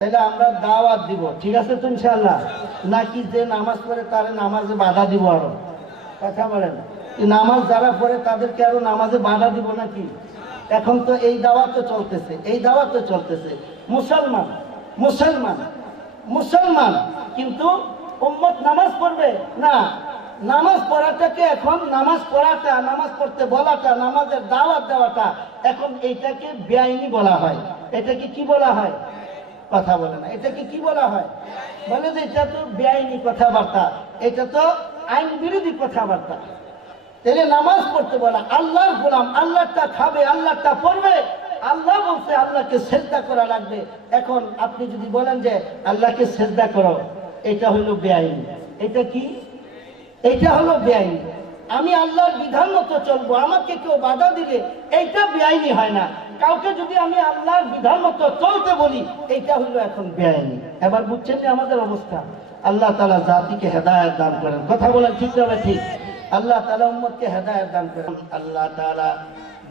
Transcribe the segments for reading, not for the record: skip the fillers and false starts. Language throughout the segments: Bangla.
তাহলে আমরা দাওয়াত দিব, ঠিক আছে তো ইনশাআল্লাহ? নাকি যে নামাজ পড়ে তারে নামাজে বাধা দিব? আরো কথা বলেন, নামাজ যারা পড়ে তাদেরকে আরো নামাজে বাধা দিব নাকি? এখন তো এই দাওয়াত তো চলতেছে, এই দাওয়াত তো চলতেছে। মুসলমান মুসলমান মুসলমান, কিন্তু উম্মত নামাজ পড়বে না। নামাজ পড়াটাকে এখন নামাজ পড়াটা, নামাজ পড়তে বলাটা, নামাজের দাওয়াত দেওয়াটা, এখন এইটাকে বেআইনি বলা হয়। এটাকে কি বলা হয়? কথা বলে না। এটাকে কি বলা হয়? বলে যে এটা তো বেআইনি কথাবার্তা, এটা তো আইন বিরোধী কথাবার্তা। তাহলে নামাজ পড়তে বলা, আল্লাহর গোলাম, আল্লাহটা খাবে, আল্লাহটা পড়বে। আল্লাহ বলছে আল্লাহকে সেজদা করা লাগবে। এখন আপনি যদি বলেন যে আল্লাহকে সেজদা করো, এটা হলো বেআইনি। এটা কি? এটা হলো বেআইনি। আমি আল্লাহর বিধান মতো চলবো, আমাকে কেউ বাধা দিলে এইটা বেআইনি হয় না। কাউকে যদি আমি আল্লাহর বিধান মতো চলতে বলি, এইটা হলো এখন বেআইনি। এবার বুঝছেন যে আমাদের অবস্থা? আল্লাহ তাআলা জাতিকে হেদায়েত দান করেন। কথা বলেন ঠিক না? ঠিক। আল্লাহ তাআলা উম্মতকে হেদায়েত দান করেন। আল্লাহ তাআলা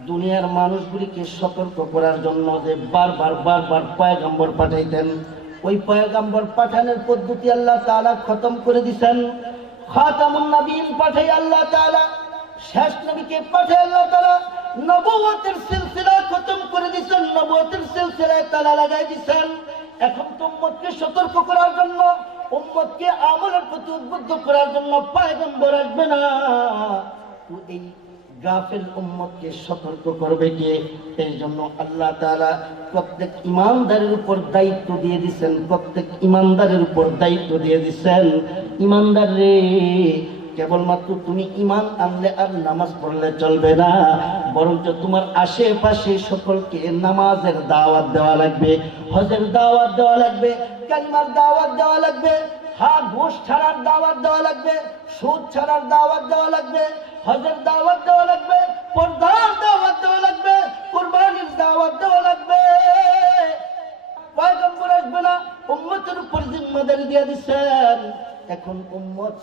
দুনিয়ার মানুষগুলিকে সতর্ক করার জন্য যে বারবার বারবার পয়গম্বর পাঠাইতেন, ওই পয়গম্বর পাঠানোর পদ্ধতি আল্লাহ তাআলা খতম করে দিয়েছেন। খাতামুন নবীন পাঠাই আল্লাহ তাআলা, শেষ নবীকে পাঠাই আল্লাহ তাআলা নবুয়তের সিলসিলা খতম করে দিয়েছেন, নবুয়তের সিলসিলায় তালা লাগাই দিয়েছেন। এখন তো উম্মতকে সতর্ক করার জন্য, উম্মতকে আমলের প্রতি উদ্বুদ্ধ করার জন্য পয়গম্বর আসবে না। এই গাফিল উম্মতকে সতর্ক করবে কে? এই জন্য আল্লাহ তাআলা প্রত্যেক ইমানদারের উপর দায়িত্ব দিয়ে দিয়েছেন, প্রত্যেক ইমানদারের উপর দায়িত্ব দিয়ে দিয়েছেন। ইমানদার রে, কেবলমাত্র তুমি ইমান আনলে আর নামাজ পড়লে চলবে না, বরঞ্চ তোমার আশেপাশে সকলকে নামাজের দাওয়াত দেওয়া লাগবে, হজের দাওয়াত দেওয়া লাগবে, কালিমার দাওয়াত দেওয়া লাগবে, ঘুষ ছাড়ার দাওয়াত দেওয়া লাগবে, সুদ ছাড়ার দাওয়াত দেওয়া লাগবে, হজের দাওয়াত দেওয়া লাগবে, পর্দার দাওয়াত দেওয়া লাগবে, কুরবানির দাওয়াত দেওয়া লাগবে। পয়গম্বর আসবে না, উম্মতের উপর জিম্মাদারি দিয়ে দিচ্ছেন। এখন উম্মত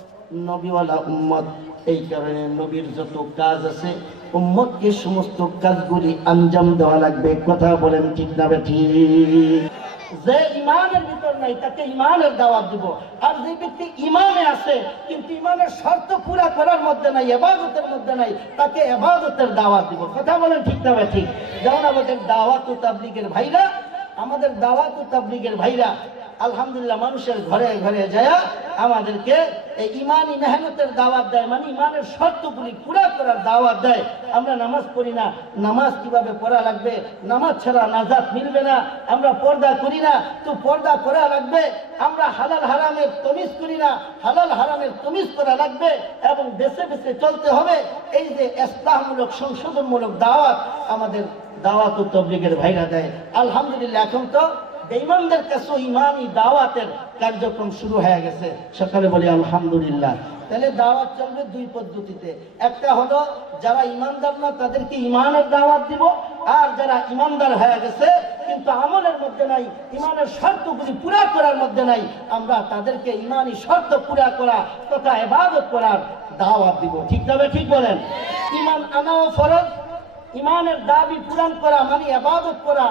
নবীওয়ালা উম্মত, এই কারণে নবীর যত কাজ আছে উম্মতকে সমস্ত কাজগুলি আঞ্জাম দেওয়া লাগবে। কথা বলেন ঠিক না ঠিক? যে ইমানের ভিতর নাই তাকে ইমানের দাওয়াত দিব, আর যে ব্যক্তি ইমানে আছে কিন্তু ইমানের শর্ত পুরা করার মধ্যে নাই, ইবাদতের মধ্যে নাই, তাকে ইবাদতের দাওয়াত দিব। কথা বলেন ঠিক না ঠিক? যেমন আমাদের দাওয়াত ও তাবলীগের ভাইরা, আমাদের দাওয়াত ও তাবলীগের ভাইরা আলহামদুলিল্লাহ মানুষের ঘরে ঘরে যায় আমাদেরকে এই ইমানি মেহনতের দাওয়াত দেয়, মানে ইমানের শর্তগুলি পুরা করার দাওয়াত দেয়। আমরা নামাজ পড়ি না, নামাজ কিভাবে পড়া লাগবে, নামাজ ছাড়া নাজাত মিলবে না। আমরা পর্দা করি না, তো পর্দা করা লাগবে। আমরা হালাল হারামের তমিজ করি না, হালাল হারামের তমিজ করা লাগবে এবং বেছে বেছে চলতে হবে। এই যে ইসলামমূলক সংশোধনমূলক দাওয়াত আমাদের দাওয়াত ও তাবলীগের ভাইরা দেয়। আলহামদুলিল্লাহ এখন তো বেঈমানদের কাছে ইমানি দাওয়াতের কার্যক্রম শুরু হয়ে গেছে। সকালে বলি আলহামদুলিল্লাহ। তাহলে দাওয়াত চলবে দুই পদ্ধতিতে। একটা হলো যারা ইমানদার না তাদেরকে ইমানের দাওয়াত দিব, আর যারা ইমানদার হয়ে গেছে কিন্তু আমলের মধ্যে নাই, ইমানের শর্তগুলি পুরা করার মধ্যে নাই, আমরা তাদেরকে ইমানি শর্ত পুরা করা তথা ইবাদত করার দাওয়াত দিব। ঠিক না ঠিক বলেন? ইমান আনাও ফরজ, ইমানের দাবি পূরণ করা মানে ইবাদত করা,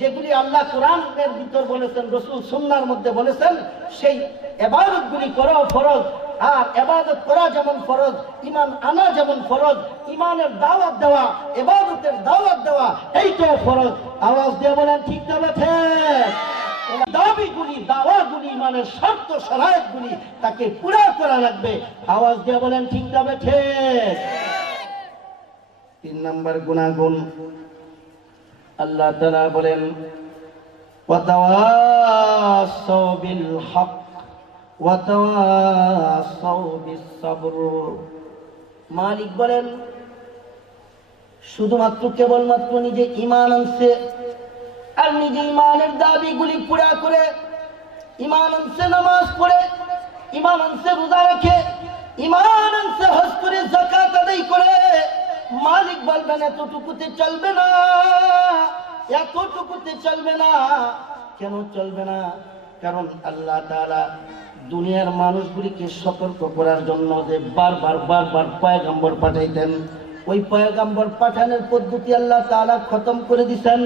যেগুলি আল্লাহ কোরআনের ভিতর বলেছেন, রাসূল সুন্নাহর মধ্যে বলেছেন, সেই ইবাদতগুলি করা ফরজ। আর ইবাদত করা যেমন ফরজ, ইমান আনা যেমন ফরজ, ইমানের দাওয়াত দেওয়া, ইবাদতের দাওয়াত দেওয়া এইটাও ফরজ। আওয়াজ দিয়ে বলেন ঠিক না ঠিক? দাবিগুলি, দাওয়াতগুলি, ইমানের শর্ত শরায়েতগুলি তাকে পুরা করা লাগবে। আওয়াজ দিয়ে বলেন ঠিক না ঠিক? 3 নম্বর গুনাহগুণ আল্লাহ তাআলা বলেন ওয়াতাওয়াসাউ বিল হক ওয়াতাওয়াসাউ বিস সবর। মালিক বলেন শুধুমাত্র কেবলমাত্র নিজে ঈমান আনছে আর নিজে ঈমানের দাবিগুলি পুরা করে, ঈমান আনছে নামাজ পড়ে, ঈমান আনছে রোজা রাখে, ঈমান আনছে হজ করে, যাকাত আদায় করে, মালিক বলবেন এতটুকুতে চলবে না, এতটুকুতে চলবে না। কেন চলবে না? কারণ আল্লাহ তাআলা দুনিয়ার মানুষগুলিকে সতর্ক করার জন্য যে বারবার বারবার পয়গম্বর পাঠাইতেন, ওই পয়গম্বর পাঠানোর পদ্ধতি আল্লাহ তাআলা খতম করে দিয়েছেন।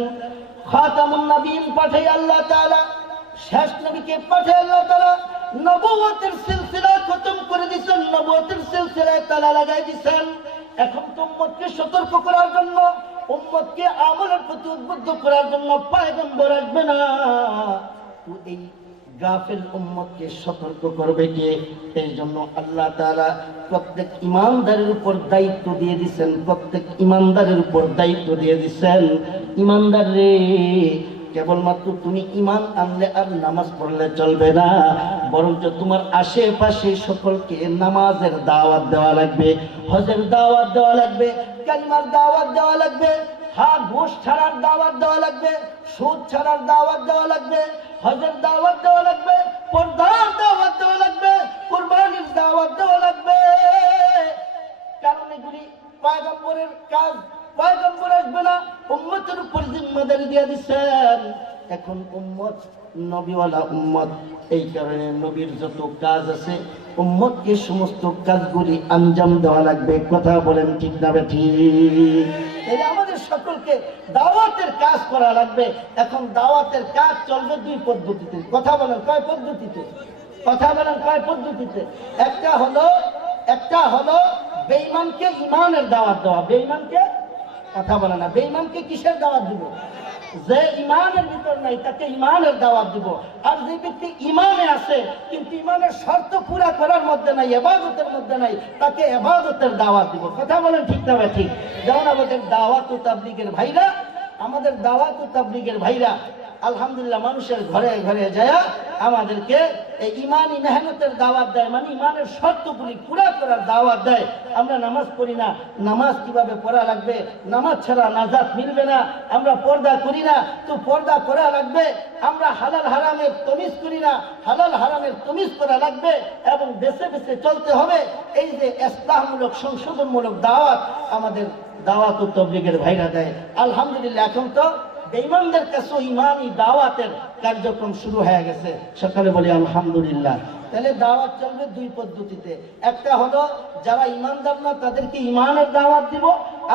খাতামুন নবীন পাঠাই আল্লাহ তাআলা, শেষ নবীকে পাঠিয়ে আল্লাহ তাআলা নবুয়তের সিলসিলা খতম করে দিয়েছেন, নবুয়তের সিলসিলায় তালা লাগাই দিয়েছেন। এখন তো উম্মতকে সতর্ক করার জন্য, উম্মতকে আমলের প্রতি উদ্বুদ্ধ করার জন্য পয়গম্বর আসবে না, তো এই গাফিল উম্মতকে সতর্ক করবে কে? এই জন্য আল্লাহ তাআলা প্রত্যেক ইমানদারের উপর দায়িত্ব দিয়ে দিয়েছেন, প্রত্যেক ইমানদারের উপর দায়িত্ব দিয়ে দিয়েছেন, ইমানদার রে, কেবলমাত্র তুমি ইমান আনলে আর নামাজ পড়লে চলবে না, বরঞ্চ তোমার আশেপাশে সকলকে নামাজের দাওয়াত দেওয়া লাগবে, হজের দাওয়াত দেওয়া লাগবে, কালিমার দাওয়াত দেওয়া লাগবে, ঘুষ ছাড়ার দাওয়াত দেওয়া লাগবে, সুদ ছাড়ার দাওয়াত দেওয়া লাগবে, হজের দাওয়াত দেওয়া লাগবে, পর্দার দাওয়াত দেওয়া লাগবে, কুরবানির দাওয়াত দেওয়া লাগবে। কারণ এগুলি পয়গম্বরের কাজ, পয়গম্বর আসবে না, উম্মতের উপর জিম্মাদারি দিয়ে দিচ্ছেন। এখন উম্মত নবীওয়ালা উম্মত, এই কারণে নবীর যত কাজ আছে উম্মতকে সমস্ত কাজগুলি আঞ্জাম দেওয়া লাগবে। কথা বলেন ঠিক না ঠিক? তাহলে আমাদের সকলকে দাওয়াতের কাজ করা লাগবে। এখন দাওয়াতের কাজ চলবে দুই পদ্ধতিতে। কথা বলেন কয় পদ্ধতিতে? কথা বলেন কয় পদ্ধতিতে? একটা হলো বেঈমানকে ইমানের দাওয়াত দেওয়া। বেঈমানকে, কথা বলে না, বেঈমানকে কিসের দাওয়াত দিব? যে ইমানের ভিতর নাই তাকে ইমানের দাওয়াত দিব। আর যে ব্যক্তি ইমানে আছে কিন্তু ইমানের শর্ত পুরা করার মধ্যে নাই, ইবাদতের মধ্যে নাই, তাকে ইবাদতের দাওয়াত দিব। কথা বলেন ঠিক না ঠিক? যেমন আমাদের দাওয়াত ও তাবলীগের ভাইরা, আমাদের দাওয়াত ও তাবলীগের ভাইরা আলহামদুলিল্লাহ মানুষের ঘরে ঘরে যায় আমাদেরকে এই ইমানি মেহনতের দাওয়াত দেয়, মানে ইমানের শর্তগুলি পুরা করার দাওয়াত দেয়। আমরা নামাজ পড়ি না, নামাজ কিভাবে পড়া লাগবে, নামাজ ছাড়া নাজাত মিলবে না। আমরা পর্দা করি না, তো পর্দা করা লাগবে। আমরা হালাল হারামের তমিজ করি না, হালাল হারামের তমিজ করা লাগবে এবং বেছে বেছে চলতে হবে। এই যে ইসলামমূলক সংশোধনমূলক দাওয়াত আমাদের দাওয়াত ও তাবলীগের ভাইরা দেয়। আলহামদুলিল্লাহ এখন তো বেঈমানদের কাছে ইমানি দাওয়াতের কার্যক্রম শুরু হয়ে গেছে। সকালে বলি আলহামদুলিল্লাহ। তাহলে দাওয়াত চলবে দুই পদ্ধতিতে। একটা হলো যারা ইমানদার না তাদেরকে ইমানের দাওয়াত দিব,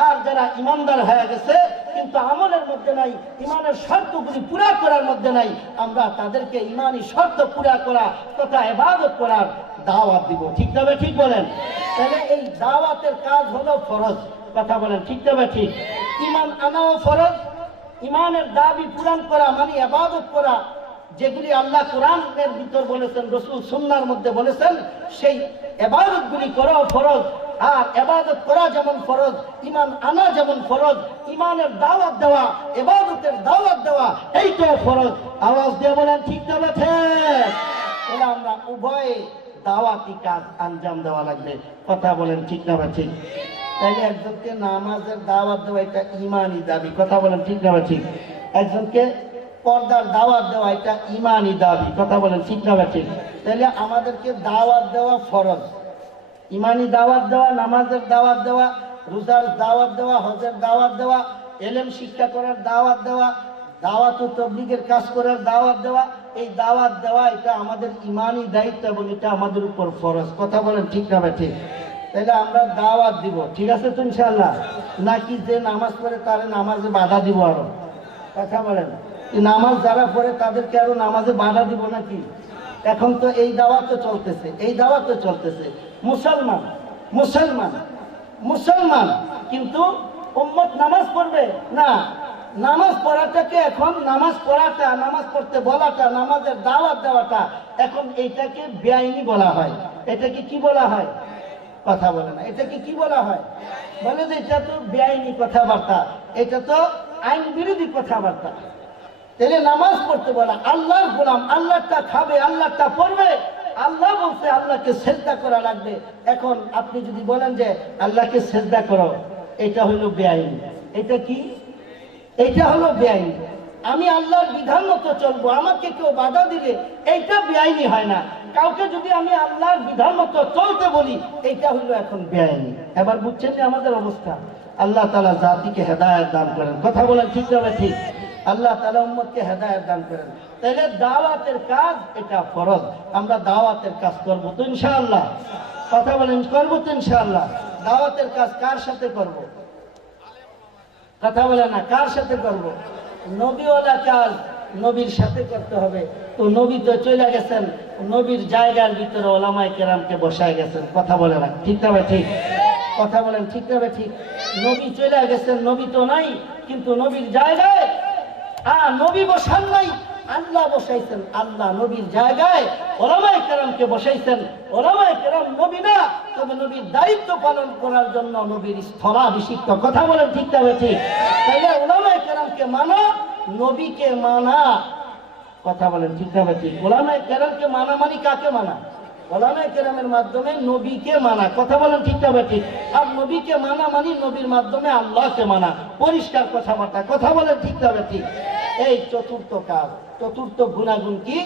আর যারা ইমানদার হয়ে গেছে কিন্তু আমলের মধ্যে নাই, ইমানের শর্তগুলি পুরা করার মধ্যে নাই, আমরা তাদেরকে ইমানি শর্ত পুরা করা তথা ইবাদত করার দাওয়াত দিব। ঠিক তবে ঠিক বলেন? তাহলে এই দাওয়াতের কাজ হলো ফরজ। কথা বলেন ঠিক তবে ঠিক? ইমান আনাও ফরজ, ইমানের দাবি পূরণ করা মানে ইবাদত করা, যেগুলি আল্লাহ কোরআনের ভিতর বলেছেন, রাসূল সুন্নাহর মধ্যে বলেছেন, সেই ইবাদতগুলি করাও ফরজ। আর ইবাদত করা যেমন ফরজ, ইমান আনা যেমন ফরজ, ইমানের দাওয়াত দেওয়া, ইবাদতের দাওয়াত দেওয়া এইটাও ফরজ। আওয়াজ দিয়ে বলেন ঠিক তবে ঠিক? তাহলে আমরা উভয়ে দাওয়াতি কাজ আঞ্জাম দেওয়া লাগবে। কথা বলেন ঠিক না ঠিক? তাইলে একজনকে নামাজের দাওয়াত দেওয়া এটা ইমানি দাবি। কথা বলেন ঠিক না ঠিক? একজনকে পর্দার দাওয়াত দেওয়া এটা ইমানি দাবি। কথা বলেন ঠিক না ঠিক? তাহলে আমাদেরকে দাওয়াত দেওয়া ফরজ, ইমানি দাওয়াত দেওয়া, নামাজের দাওয়াত দেওয়া, রোজার দাওয়াত দেওয়া, হজের দাওয়াত দেওয়া, ইলম শিক্ষা করার দাওয়াত দেওয়া, দাওয়াত ও তাবলীগের কাজ করার দাওয়াত দেওয়া, এই দাওয়াত দেওয়া এটা আমাদের ইমানি দায়িত্ব এবং এটা আমাদের উপর ফরজ। কথা বলেন ঠিক না ঠিক? তাহলে আমরা দাওয়াত দিব, ঠিক আছে তো ইনশাআল্লাহ? নাকি যে নামাজ পড়ে তারে নামাজে বাধা দিব আরো? কথা বলেন, নামাজ যারা পড়ে তাদেরকে আরো নামাজে বাধা দিব নাকি? এখন তো এই দাওয়াত তো চলতেছে, এই দাওয়াত তো চলতেছে। মুসলমান মুসলমান মুসলমান কিন্তু উম্মত নামাজ পড়বে না। নামাজ পড়াটাকে এখন, নামাজ পড়াটা, নামাজ পড়তে বলাটা, নামাজের দাওয়াত দেওয়াটা এখন এইটাকে বেআইনি বলা হয়। এটাকে কি বলা হয়? কথা বলে না। এটাকে কি বলা হয়? বলে যে এটা তো বেআইনি কথাবার্তা, এটা তো আইন বিরোধী কথাবার্তা। তাহলে নামাজ পড়তে বলা, আল্লাহর গোলাম, আল্লাহটা খাবে, আল্লাহটা পড়বে, আল্লাহ বলছে আল্লাহকে সেজদা করা লাগবে। এখন আপনি যদি বলেন যে আল্লাহকে সেজদা করো, এটা হলো বেআইনি। এটা কি? এটা হলো বেআইনি। আমি আল্লাহর বিধান মতো চলবো, আমাকে কেউ বাধা দিলে এইটা বেআইনি হয় না। কাউকে যদি আমি আল্লাহর বিধান মতো চলতে বলি, এইটা হলো এখন বেআইনি। এবার বুঝছেন যে আমাদের অবস্থা? আল্লাহ তাআলা জাতিকে হেদায়েত দান করেন। কথা বলেন ঠিক যাবে ঠিক? আল্লাহ তাআলা উম্মতকে হেদায়েত দান করেন। তাহলে দাওয়াতের কাজ এটা ফরজ। আমরা দাওয়াতের কাজ করবো তো ইনশাআল্লাহ? কথা বলেন করবো তো ইনশাআল্লাহ? দাওয়াতের কাজ কার সাথে করব? কথা বলে না, কার সাথে করব? নবীওয়ালা কাজ, নবীর সাথে করতে হবে। তো নবী তো চলে গেছেন, নবীর জায়গার ভিতরে ওলামায়ে কেরামকে বসায় গেছেন। কথা বলে না ঠিক না ভাই? ঠিক কথা বলেন, ঠিক না ভাই? ঠিক। নবী চলে গেছেন, নবী তো নাই, কিন্তু নবীর জায়গায় নবী বসান নাই, আল্লাহ বসাইছেন। আল্লাহ নবীর জায়গায় ওলামায়ে কেরামকে বসাইছেন। ওলামায়ে কেরাম নবী না, তবে নবীর দায়িত্ব পালন করার জন্য নবীর স্থলাভিষিক্ত। কথা বলেন ঠিক না ভাই? ঠিক। তাইলে ওলামায়ে কেরামকে মানা, নবীকে মানা। কথা বলেন ঠিক না ভাই? ঠিক। ওলামায়ে কেরামকে মানা মানে কাকে মানা? ওলামায়ে কেরামের মাধ্যমে নবীকে মানা। কথা বলেন ঠিক না ভাই? ঠিক। আর নবীকে মানা মানে নবীর মাধ্যমে আল্লাহকে মানা। পরিষ্কার কথাবার্তা। কথা বলেন ঠিক না ভাই? ঠিক। এই চতুর্থ কাজ, চতুর্থ গুণাগুণ কি?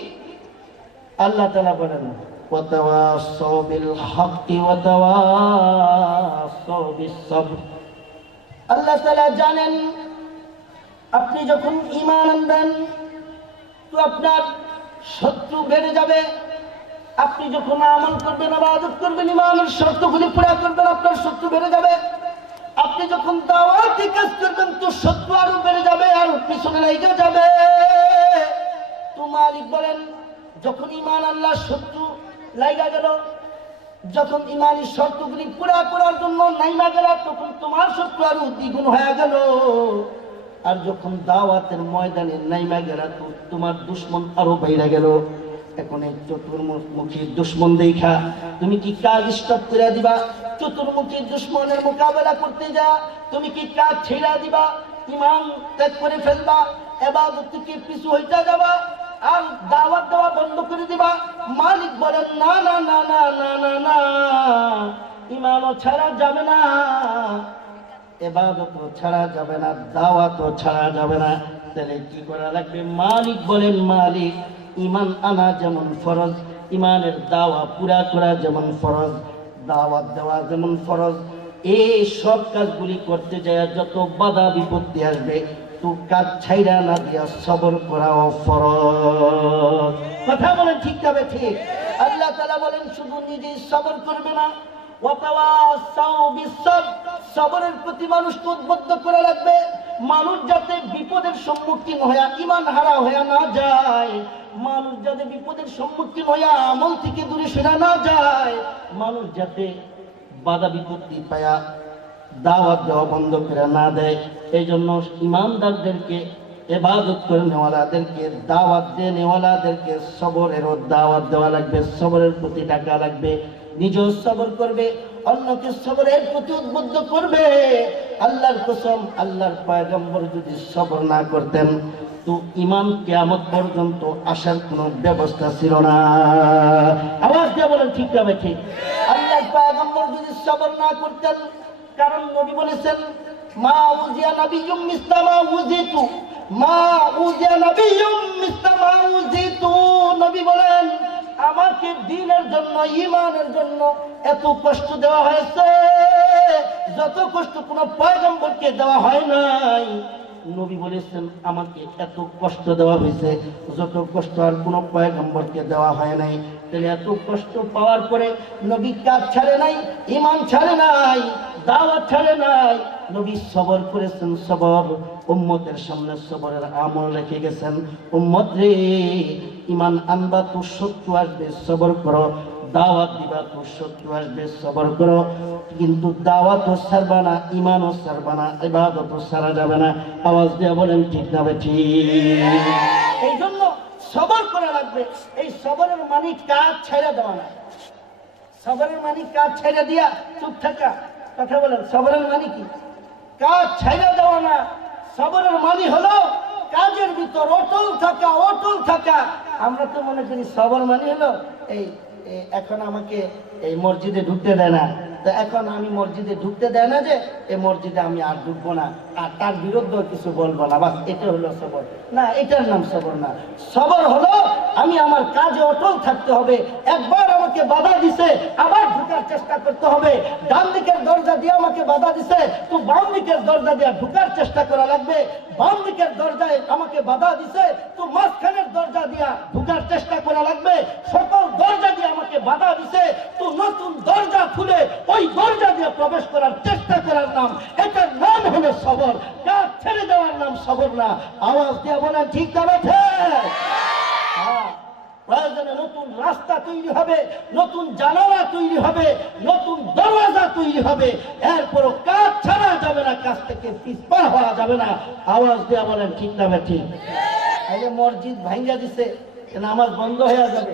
আল্লাহ তাআলা বলেন ওয়াতাওয়াসাউ বিল হাক্কি ওয়াতাওয়াসাউ বিস সাবর। আল্লাহ তাআলা জানেন আপনি যখন ঈমান আনবেন তো আপনার শত্রু বেড়ে যাবে। আপনি যখন আমল করবেন, ইবাদত করবেন, ঈমানের শর্তগুলি পুরা করবেন, আপনার শত্রু বেড়ে যাবে। আপনি যখন দাওয়াতি কাজ করবেন তো শত্রু আরো বেড়ে যাবে, আর পিছনে লেগে যাবে। তো মালিক বলেন যখন ঈমান আনলার শত্রু লাগা গেল, যখন ঈমানি শর্তগুলি পুরা করার জন্য নাইমা গেল, তখন তোমার শত্রু আরো দ্বিগুণ হয়ে গেল। আর যখন দাওয়াতের ময়দানে নাইমা গেল তো তোমার দুশমন আরো বাইরে গেল। এখন এই চতুর্মুখী দুশমন দেখা তুমি কি কাজ স্টপ করে দিবা? চতুর্মুখী দুশমনের মোকাবেলা করতে যা তুমি কি কাজ ছেড়ে দিবা? ঈমান ত্যাগ করে ফেলবা? ইবাদত থেকে পিছু হইতে যাবা? আর দাওয়াত দেওয়া বন্ধ করে দিবা? মালিক বলেন না না না না না না না, ঈমানও ছাড়া যাবে না, ইবাদতও ছাড়া যাবে না, দাওয়াতও ছাড়া যাবে না। তাহলে কি করা লাগবে? মালিক বলেন মালিক ঈমান আনা যেমন ফরজ, ঈমানের দাওয়া পুরা করা যেমন ফরজ, দাওয়াত দেওয়া যেমন ফরজ, এই সব কাজগুলি করতে যায় যত বাধা বিপত্তি আসবে তো কাজ ছাইরা না দিয়া সবর করাও ফরজ। কথা বলেন ঠিক যাবে? ঠিক। আল্লাহ তাআলা বলেন শুধু নিজেই সবর করবে না, ওয়াতাওয়াসাউ বিস-সাবর, সবরের প্রতি মানুষকে উদ্বুদ্ধ করা লাগবে। মানুষ যাতে বিপদের সম্মুখীন হইয়া ঈমান হারা হইয়া না যায়, মানুষ যাতে বিপদের সম্মুখীন হইয়া আমল থেকে দূরে সরে না যায়, মানুষ যাতে বাধা বিপত্তি পায়া দাওয়াত দেওয়া বন্ধ করে না দেয়, এই জন্য ইমানদারদেরকে, ইবাদত করে নেওয়ালাদেরকে, দাওয়াত দিয়ে নেওয়ালাদেরকে সবরেরও দাওয়াত দেওয়া লাগবে, সবরের প্রতি ডাকা লাগবে। নিজেও সবর করবে, অন্যকে সবরের প্রতি উদ্বুদ্ধ করবে। আল্লাহর কসম, আল্লাহর পয়গম্বর যদি সবর না করতেন তো ঈমান কিয়ামত পর্যন্ত আসার কোনো ব্যবস্থা ছিল না। আওয়াজ দিয়ে বলেন ঠিক যাবে? ঠিক। আল্লাহর পয়গম্বর যদি সবর না করতেন, কারণ নবী বলেছেন মা উজিয়া নাবিয়্যুম মিসলা মা উজিতু, মা উজিয়া নাবিয়্যুম মিসলা মা উজিতু। নবী বলেন আমাকে দ্বীনের জন্য, ঈমানের জন্য এত কষ্ট দেওয়া হয়েছে যত কষ্ট কোনো পয়গম্বরকে দেওয়া হয় নাই। নবী বলেছেন আমাকে এত কষ্ট দেওয়া হয়েছে যত কষ্ট আর কোনো পয়গম্বরকে দেওয়া হয় নাই। তাহলে এত কষ্ট পাওয়ার পরে নবী কাজ ছাড়ে নাই, ঈমান ছাড়ে নাই, দাওয়াত ছাড়ে নাই, নবী সবর করেছেন। সবর উম্মতের সামনে সবরের আমল রেখে গেছেন। উম্মত রে, ঈমান আনবা তো শত্রু আসবে, সবর করো। দাওয়াত দিবা তো শত্রু আসবে, সবর করো। কিন্তু দাওয়াতও ছাড়বা না, ঈমানও ছাড়বা না, ইবাদতও ছাড়া যাবে না। আওয়াজ দিয়ে বলেন ঠিক না ঠিক? এই জন্য সবর করা লাগবে। এই সবরের মানে কাজ ছেড়ে দেওয়া না। সবরের মানে কাজ ছেড়ে দিয়া চুপ থাকা। কথা বলেন, সবরের মানে কি? কাজ ছেড়ে দেওয়া না। সবরের মানে হলো কাজের ভিতর অটল থাকা, অটল থাকা। আমরা তো মনে করি সবর মানে হলো এই এখন আমাকে এই মসজিদে ঢুকতে দেয় না, তো এখন আমি মসজিদে ঢুকতে দেয় না যে এই মসজিদে আমি আর ঢুকবো না, আর তার বিরুদ্ধে কিছু বলবো না, বাস এটা হলো সবর না। এটার নাম সবর না। সবর হলো আমি আমার কাজে অটল থাকতে হবে। একবার আমাকে বাধা দিছে, আবার ঢুকার চেষ্টা করতে হবে। ডান দিকের দরজা দিয়ে আমাকে বাধা দিছে, তো বাম দিকের দরজা দিয়ে ঢুকার চেষ্টা করা লাগবে। বাম দিকের দরজায় আমাকে বাধা দিছে, তো মাঝখানের দরজা দিয়ে ঢুকার চেষ্টা করা লাগবে। সকল দরজা দিয়ে আমাকে বাধা দিছে, তো নতুন দরজা খুলে ওই দরজা দিয়ে প্রবেশ করার চেষ্টা করার নাম, এটার নাম হলো সবর। কাজ ছেড়ে দেওয়ার নাম সবর না। আওয়াজ দিয়ে বলেন ঠিক না বেঠে? প্রয়োজনে নতুন রাস্তা তৈরি হবে, নতুন জানালা তৈরি হবে, নতুন দরওয়াজা তৈরি হবে, এরপরও কাজ ছাড়া যাবে না, কাজ থেকে পিছপা হওয়া যাবে না। আওয়াজ দিয়ে বলেন ঠিক না বেঠি? তাহলে মসজিদ ভাঙ্গা দিছে, নামাজ বন্ধ হয়ে যাবে?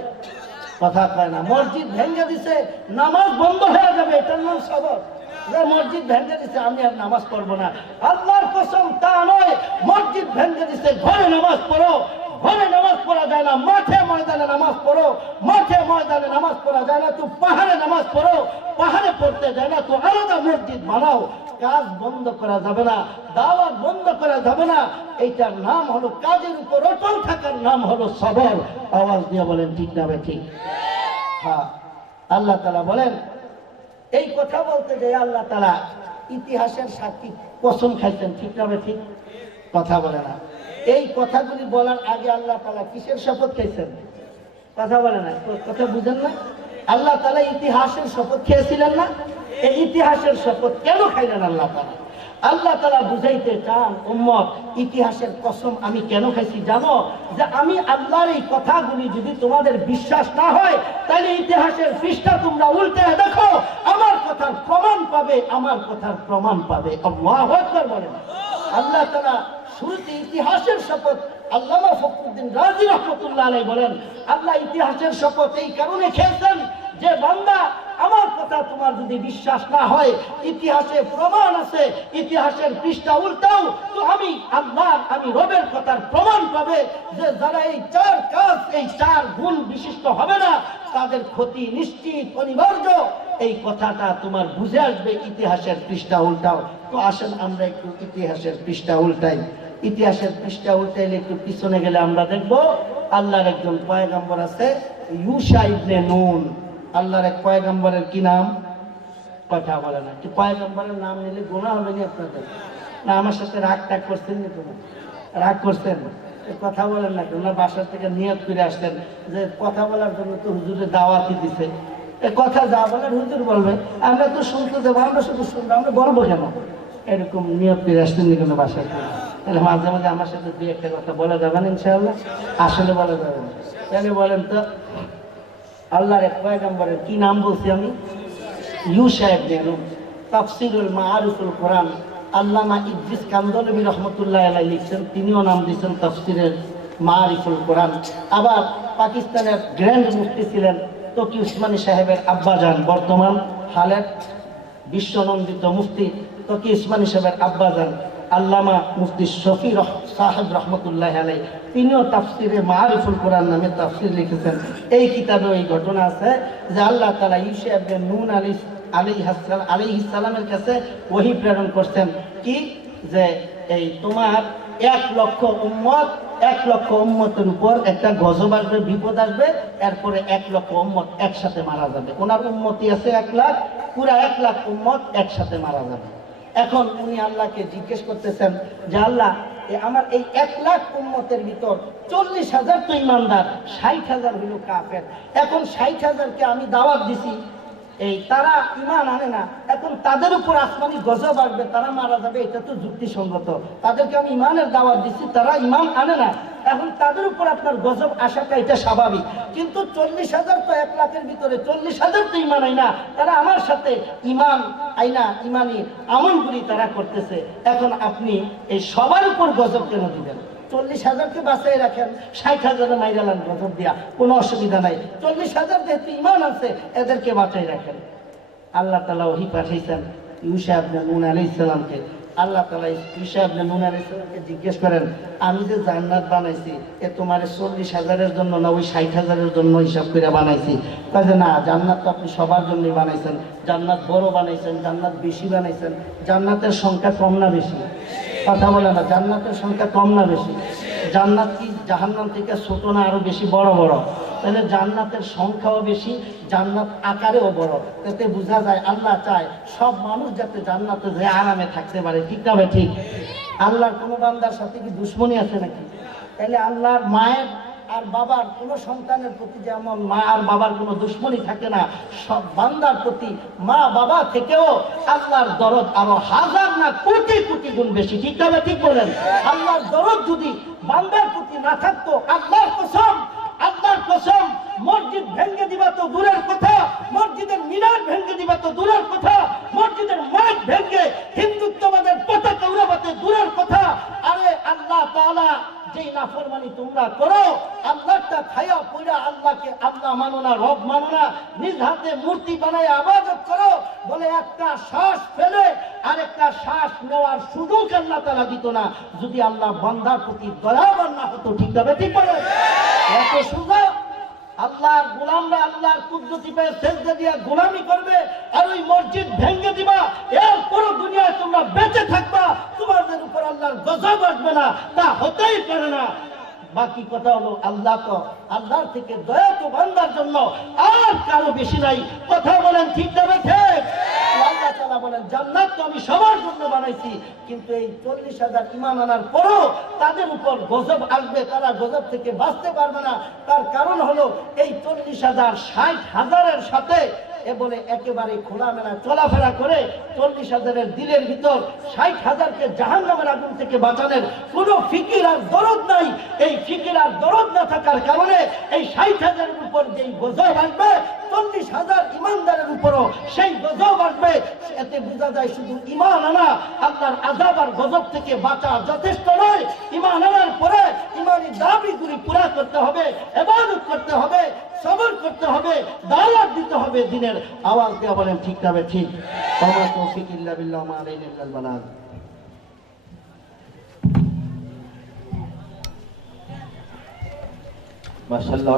কথা কয় না। মসজিদ ভেঙে দিছে, নামাজ বন্ধ হয়ে যাবে, এটার নাম সবর? মসজিদ ভেঙে দিছে, আমি আর নামাজ পড়বো না, আল্লাহর কসম তা নয়। মসজিদ ভেঙে দিছে, ঘরে নামাজ পড়ো। ঘরে নামাজ পড়া যায় না, মাঠে ময়দানে নামাজ পড়ো। মাঠে ময়দানে নামাজ পড়া যায় না তো পাহাড়ে নামাজ পড়ো। পাহাড়ে পড়তে যায় না তো আলাদা মসজিদ বানাও। কাজ বন্ধ করা যাবে না, দাওয়াত বন্ধ করা যাবে না। এইটার নাম হলো, কাজের উপর অটল থাকার নাম হলো সবর। আওয়াজ দিয়ে বলেন ঠিক না ঠিক? হ্যাঁ, আল্লাহ তাআলা বলেন, এই কথা বলতে যে আল্লাহ তাআলা ইতিহাসের সাক্ষী কসম খাইছেন, ঠিক না ঠিক? কথা বলে না। এই কথাগুলি বলার আগে আল্লাহ তাআলা কিসের শপথ খাইছেন? কথা বলে না, কথা বুঝেন না? আল্লাহ তাআলা ইতিহাসের শপথ খেয়েছিলেন না? এই ইতিহাসের শপথ কেন খাইলেন আল্লাহ তাআলা? আল্লাহ তাআলা বুঝাইতে চান, উম্মত ইতিহাসের কসম আমি কেন খাইছি জানো? যে আমি আল্লাহর এই কথাগুলি যদি তোমাদের বিশ্বাস না হয়, তাহলে ইতিহাসের পৃষ্ঠা তোমরা উল্টে দেখো, আমার কথার প্রমাণ পাবে, আমার কথার প্রমাণ পাবে। আল্লাহু আকবার বলেন। আল্লাহ তাআলা শুরুতে ইতিহাসের শপথ, আল্লামা ফখরুদ্দিন রাজি রাহমাতুল্লাহ আলাইহি বলেন, আল্লাহ ইতিহাসের শপথ এই কারণে খেয়েছেন যে বান্দা, আমার কথা তোমার যদি বিশ্বাস না হয়, ইতিহাসে প্রমাণ আছে, ইতিহাসের পৃষ্ঠা উল্টাও তো আমি আল্লাহ, আমি রবের কথার প্রমাণ পাবে যে যারা এই চার কাজ, এই চার গুণ বিশিষ্ট হবে না, তাদের ক্ষতি নিশ্চিত অনিবার্য। এই কথাটা তোমার বুঝে আসবে, ইতিহাসের পৃষ্ঠা উল্টাও। তো আসেন আমরা একটু ইতিহাসের পৃষ্ঠা উল্টাই। ইতিহাসের পৃষ্ঠা উল্টাইলে একটু পিছনে গেলে আমরা দেখবো আল্লাহর একজন পয়গম্বর আছে, ইউশা ইবনে নুন। আল্লাহর এক পয়গম্বরের কি নাম? কথা বলে না। কি পয়গম্বরের নাম নিলে গুনাহ হবে না আপনাদের? না আমার সাথে রাগ টাগ করছেন না? কোনো রাগ করছেন? কথা বলেন না কেন? বাসার থেকে নিয়ত করে আসতেন যে কথা বলার জন্য তো হুজুরের দাওয়াতই দিছে, এ কথা যা বলেন হুজুর বলবে, আমরা তো শুনতে দেবো, আমরা শুধু শুনবো, আমরা বলবো কেন? এরকম নিয়ত করে আসতেন না কোনো বাসার থেকে? তাহলে মাঝে মাঝে আমার সাথে দুই একটা কথা বলা যাবেন ইনশাআল্লাহ? আসলে বলা যাবে না। তাহলে বলেন তো আল্লাহর এক পয়গম্বরের কি নাম বলছি আমি? ইউশা ইবনে নুন। তাফসীরুল মাআরিফুল কোরআন আল্লামা ইদ্রিস কান্দলবী রহমতুল্লাহ আলাইহি লিখছেন, তিনিও নাম দিয়েছেন তাফসীরের মাআরিফুল কোরআন। আবার পাকিস্তানের গ্র্যান্ড মুফতি ছিলেন তকি উসমানী সাহেবের আব্বাজান, বর্তমান হালের বিশ্বনন্দিত মুফতি তকি উসমানী সাহেবের আব্বাজান আল্লামা মুফতি শফি সাহেব রহমতুল্লাহ আলাইহি, তিনিও তাফসিরে মাআরিফুল কোরআন নামে তাফসির লিখেছেন। এই কিতাবে এই ঘটনা আছে যে আল্লাহ তাআলা ইউশা ইবনে নুন আলাইহিস সালামের কাছে ওহী প্রেরণ করছেন কি, যে এই তোমার 1,00,000 উম্মতের উপর একটা গজব আসবে, বিপদ আসবে, এরপরে 1,00,000 উম্মত একসাথে মারা যাবে। ওনার উম্মতি আছে 1,00,000, পুরা 1,00,000 উম্মত একসাথে মারা যাবে। এখন উনি আল্লাহকে জিজ্ঞেস করতেছেন যে আল্লাহ, আমার এই 1,00,000 উম্মতের ভিতর 40,000 তো ইমানদার, 60,000 হলো কাফের। এখন 60,000কে আমি দাওয়াত দিছি, এই তারা ইমান আনে না, এখন তাদের উপর আসমানি গজব আসবে, তারা মারা যাবে, এটা তো যুক্তিসঙ্গত। তাদেরকে আমি ইমানের দাওয়াত দিচ্ছি, তারা ইমান আনে না, এখন তাদের উপর আপনার গজব আসাটা এটা স্বাভাবিক। কিন্তু 40,000 তো 1,00,000-এর ভিতরে 40,000 তো ইমান আয় না, তারা আমার সাথে ইমান আইনা ইমানি আমলগুলি তারা করতেছে। এখন আপনি এই সবার উপর গজব কেন দিবেন? 40,000কে বাঁচাই রাখেন, 60,000-এ মাইরালান গজব দিয়া, কোনো অসুবিধা নাই। 40,000 যেহেতু ইমান আছে, এদেরকে বাঁচাই রাখেন। আল্লাহ তাআলা ওহী পাঠাইছেন ইউশা ইবনে নুন আলাইহিস সালামকে। আল্লাহ তাআলা ইউশা ইবনে নুন আলাইহিস সালামকে জিজ্ঞেস করেন, আমি যে জান্নাত বানাইছি এ তোমার 40,000-এর জন্য না ওই 60,000-এর জন্য হিসাব করে বানাইছি? কাজে না, জান্নাত তো আপনি সবার জন্যই বানাইছেন, জান্নাত বড় বানাইছেন, জান্নাত বেশি বানাইছেন। জান্নাতের সংখ্যা কম না বেশি? কথা বলে না, জান্নাতের সংখ্যা কম না বেশি? জান্নাত কি জাহান্নাম থেকে ছোট না আরো বেশি বড় বড়? তাহলে জান্নাতের সংখ্যাও বেশি, জান্নাত আকারেও বড়। এতে বোঝা যায় আল্লাহ চায় সব মানুষ যাতে জান্নাতে যে আরামে থাকতে পারে। ঠিক না ভাই? ঠিক। আল্লাহর কোনো বান্দার সাথে কি দুশ্মনী আছে নাকি? তাহলে আল্লাহর মায়ের আর বাবার কোনো সন্তানের প্রতি যেমন মা আর বাবার কোনো দুশ্মনী থাকে না, সব বান্দার প্রতি মা বাবা থেকেও আল্লাহর দরদ আরো হাজার না কোটি কোটি গুণ বেশি। ঠিক তবে ঠিক বলেন, আল্লাহর দরদ যদি বান্দার প্রতি না থাকতো, আল্লাহর কসম মসজিদ ভেঙে দিবা তো দূরের কথা, মসজিদের মিনার ভেঙে দিবা তো দূরের কথা, মসজিদের মাঠ ভেঙে হিন্দুত্ববাদের পতাকা উড়াবাতে দূরের কথা। আরে আল্লাহ তাআলা যেই নাফরমানি তোমরা করো, আল্লাহটা খায়া পয়রা আল্লাহকে আল্লাহ মানো না, রব মানো না, নিজ হাতে মূর্তি বানায় ইবাদত করো, বলে একটা শ্বাস ফেলে আরেকটা শ্বাস নেওয়ার সুযোগ আল্লাহ তাআলা দিত না যদি আল্লাহ বান্দার প্রতি দয়াবান না হতো। ঠিক তবে ঠিক বলে, এত সুযোগ আল্লাহর গোলামরা আল্লাহর কুদরতি পায়ে সেজদা দিয়া গোলামি করবে, আর ওই মসজিদ ভেঙে দিবা, এরপরও দুনিয়ায় তোমরা বেঁচে থাকবা, তোমাদের উপর আল্লাহর গজব আসবে না, তা হতেই পারে না। বাকি কথা হলো আল্লাহ তো আল্লাহর থেকে দয়া তো বান্দার জন্য আর কারো বেশি নাই। কথা বলেন ঠিক যাবে ঠিক? আল্লাহ তাআলা বলেন জান্নাত তো আমি সবার জন্য বানাইছি, কিন্তু এই 40,000 ঈমান আনার পরও তাদের উপর গজব আসবে, তারা গজব থেকে বাঁচতে পারবে না। তার কারণ হলো এই 40,000 60,000-এর সাথে এ বলে একেবারে খোলামেলা চলাফেরা করে 40,000-এর দিলের ভিতর 60,000-কে জাহান্নামের আগুন থেকে বাঁচানোর কোনো ফিকির আর দরদ নাই। এই ফিকির আর দরদ না থাকার কারণে এই 60,000-এর উপর যেই গজব আসবে, 40,000 ঈমানদারের উপরও সেই গজব আসবে। এতে বোঝা যায় শুধু ঈমান আনা আল্লাহর আযাব আর গজব থেকে বাঁচা যথেষ্ট নয়। ঈমান আনার পরে ঈমানি দাবিগুলি পুরা করতে হবে, ইবাদত করতে হবে, সবর করতে হবে, দাওয়াত দিতে হবে দিনের। আওয়াজ দিয়ে বলেন ঠিক তবে ঠিক। ওয়া তৌফিক ইল্লা বিল্লাহ, মা আলাইনা ইল্লাল বালাগ। মাশাআল্লাহ।